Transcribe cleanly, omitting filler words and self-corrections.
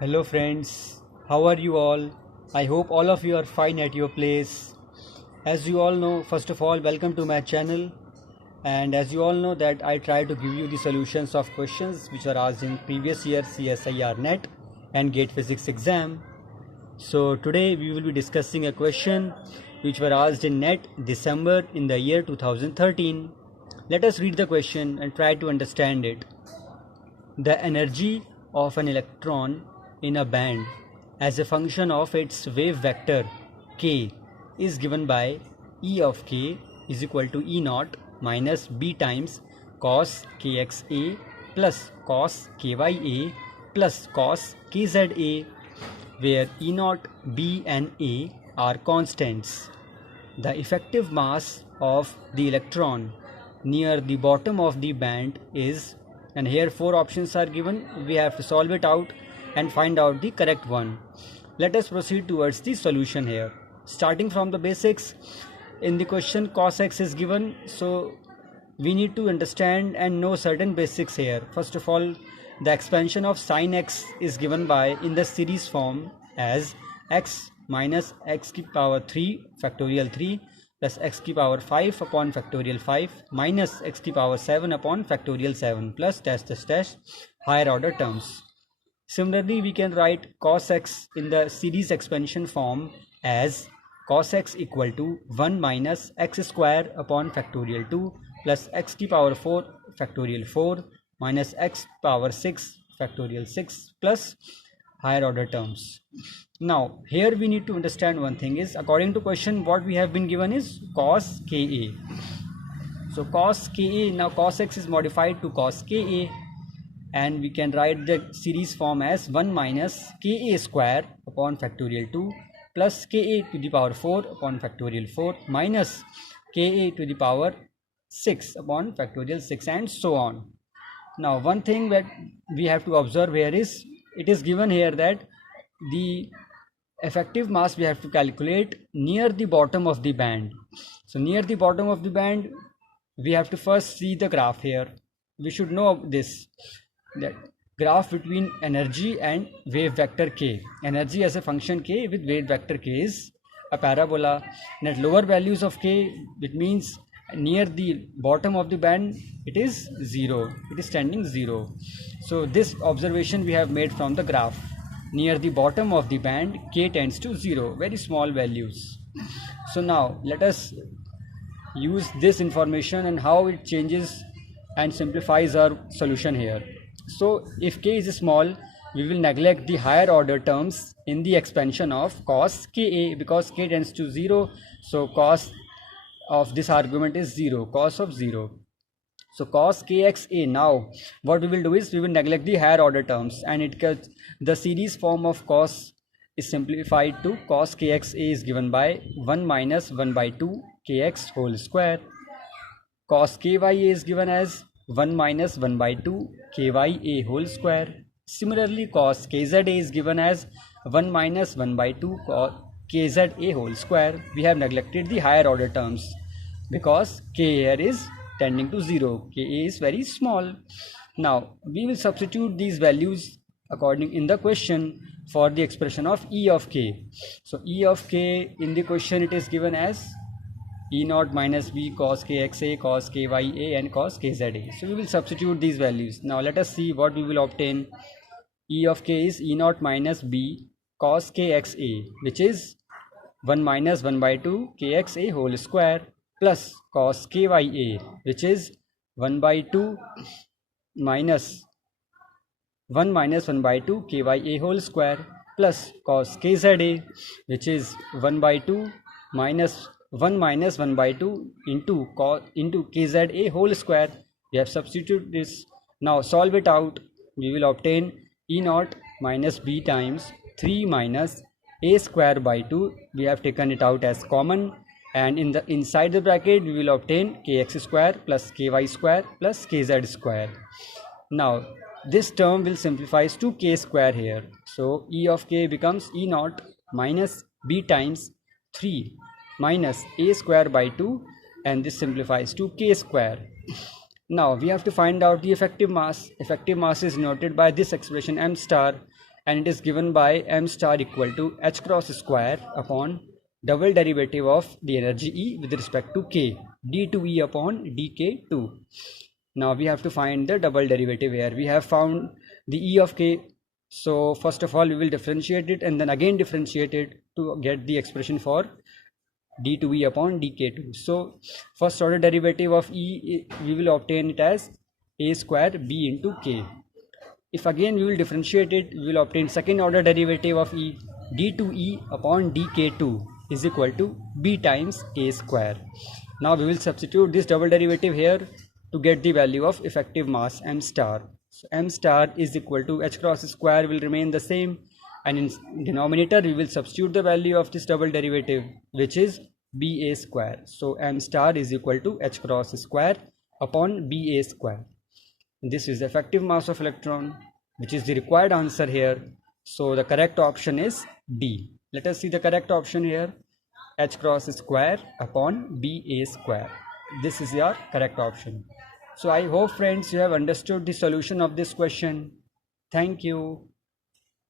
Hello friends, how are you all? I hope all of you are fine at your place. As you all know, first of all, welcome to my channel. And as you all know that I try to give you the solutions of questions which are asked in previous year CSIR NET and GATE Physics exam. So today we will be discussing a question which were asked in NET December in the year 2013. Let us read the question and try to understand it. The energy of an electron in a band as a function of its wave vector k is given by E of k is equal to E naught minus b times cos kxa plus cos kya plus cos kza, where E naught, b and a are constants. The effective mass of the electron near the bottom of the band is, and here four options are given. We have to solve it out and find out the correct one. Let us proceed towards the solution here. Starting from the basics, in the question cos x is given, so we need to understand and know certain basics here. First of all, the expansion of sin x is given by in the series form as x minus x की power 3 factorial 3 plus x की power 5 upon factorial 5 minus x की power 7 upon factorial 7 plus dash higher order terms. Similarly, we can write cos x in the series expansion form as cos x equal to 1 minus x square upon factorial 2 plus x की power 4 factorial 4 minus x power 6 factorial 6 plus higher order terms. Now here we need to understand one thing is, according to question what we have been given is cos ka. So cos ka, now cos x is modified to cos ka, and we can write the series form as 1 minus ka square upon factorial 2 plus ka to the power 4 upon factorial 4 minus ka to the power 6 upon factorial 6 and so on. Now one thing that we have to observe here is, it is given here that the effective mass we have to calculate near the bottom of the band. So near the bottom of the band, we have to first see the graph here. We should know this, that graph between energy and wave vector k. Energy as a function k with wave vector k is a parabola, and at lower values of k, it means near the bottom of the band it is 0, it is tending 0. So this observation we have made from the graph. Near the bottom of the band k tends to 0, very small values. So now let us use this information and how it changes and simplifies our solution here. So if k is small, we will neglect the higher order terms in the expansion of cos ka, because k tends to 0, so cos of this argument is 0, cos of 0. So cos kxa, now what we will do is we will neglect the higher order terms, and it gets the series form of cos is simplified to cos kxa is given by 1 minus 1 by 2 kx whole square. Cos kya is given as 1 minus 1 by 2 kya whole square. Similarly, cos kza is given as 1 minus 1 by 2 kza whole square. We have neglected the higher order terms because k here is tending to 0, ka is very small. Now we will substitute these values according in the question for the expression of E of k. So E of k in the question it is given as E naught minus b cos kxa, cos kya and cos kza. So we will substitute these values. Now let us see what we will obtain. E of k is E naught minus b cos kxa, which is 1 minus 1 by 2 kxa whole square, plus cos kya, which is 1 by 2 minus 1 minus 1 by 2 kya whole square, plus cos kza, which is 1 by 2 minus 1 minus 1 by 2 into kza whole square. We have substituted this. Now solve it out. We will obtain E naught minus b times 3 minus a square by 2. We have taken it out as common, and in the inside the bracket we will obtain kx square plus ky square plus kz square. Now this term will simplify to k square here. So E of k becomes E naught minus b times 3 minus a square by 2, and this simplifies to k square. Now we have to find out the effective mass. Effective mass is noted by this expression m star, and it is given by m star equal to h cross square upon double derivative of the energy E with respect to k, d2E upon dk2. Now we have to find the double derivative here. We have found the E of k, so first of all we will differentiate it and then again differentiate it to get the expression for d2E upon dk2. So first order derivative of E, we will obtain it as a square b into k. If again we will differentiate it, we will obtain second order derivative of E, d2E upon dk2 is equal to b times a square. Now we will substitute this double derivative here to get the value of effective mass m star. So m star is equal to h cross square will remain the same, and in denominator we will substitute the value of this double derivative, which is ba square. So m star is equal to h cross square upon ba square. This is the effective mass of electron, which is the required answer here. So the correct option is D. Let us see the correct option here. H cross square upon ba square. This is your correct option. So I hope friends you have understood the solution of this question. Thank you.